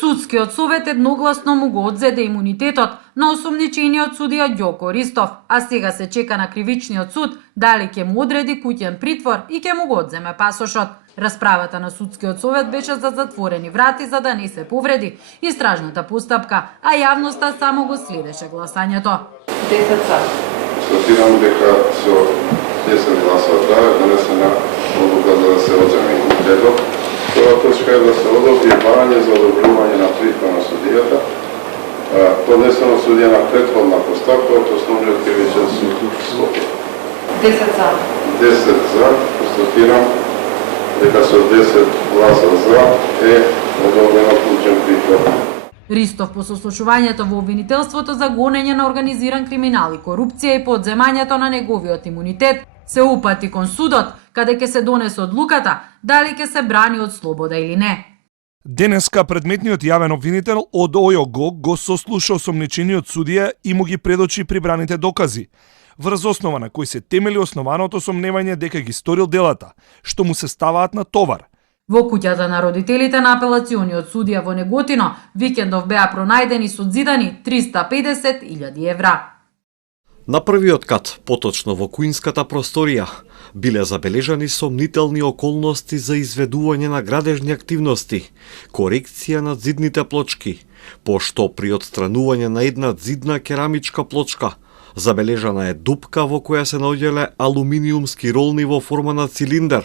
Судскиот совет едногласно му го одзеде имунитетот на осомничениот судија Ѓоко Ристов, а сега се чека на кривичниот суд дали ќе му одреди куќен притвор и ќе му го одземе пасошот. Расправата на судскиот совет беше за затворени врати за да не се повреди истражната постапка, а јавноста само го следеше гласањето. 10 за. Констатирам дека со 10 гласови за е донесена одлука за да се одземе имунитетот. Прва точка е да се одобри барање за одобрување на притвор на судијата, поднесено од судија на претходна постапка од Основниот кривичен суд Скопје. 10 за. 10 за, констатирам дека со 10 гласа за е одобрено куќен притвор. Ристов по сослушувањето во обвинителството за гонење на организиран криминал и корупција и по одземањето на неговиот имунитет се упати кон судот, каде ќе се донесе одлуката дали ќе се брани од слобода или не. Денеска предметниот јавен обвинител од ОЈО го сослуша осомничениот судија и му ги предочи прибраните докази, врз основа на кои се темели основаното сомневање дека ги сторил делата, што му се ставаат на товар. Во куќата на родителите на апелациониот судија во Неготино викендов беа пронајдени содзидани 350.000 евра. На првиот кат, поточно во куинската просторија, биле забележани сомнителни околности за изведување на градежни активности, корекција на зидните плочки, пошто при отстранување на една зидна керамичка плочка забележана е дупка во која се наоѓале алуминиумски ролни во форма на цилиндер,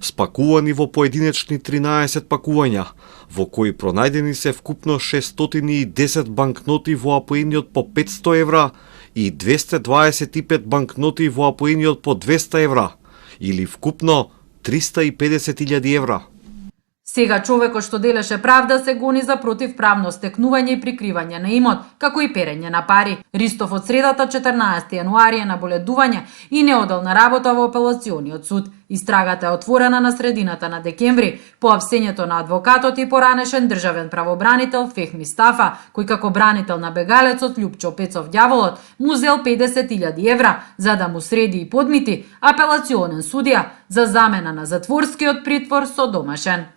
спакувани во поединечни 13 пакувања, во кои пронајдени се вкупно 610 банкноти во апоениот по 500 евра и 225 банкноти во апоениот по 200 евра, или вкупно 350.000 евра. Сега човекот што делеше правда се гони за противправно стекнување и прикривање на имот, како и перење на пари. Ристов од средата 14 јануари е на боледување и не одел на работа во апелациониот суд. Истрагата е отворена на средината на декември по апсењето на адвокатот и поранешен државен правобранител Фехми Стафа, кој како бранител на бегалецот Љупчо Пецов Ѓаволот му зел 50.000 евра за да му среди и подмити апелационен судија за замена на затворскиот притвор со домашен.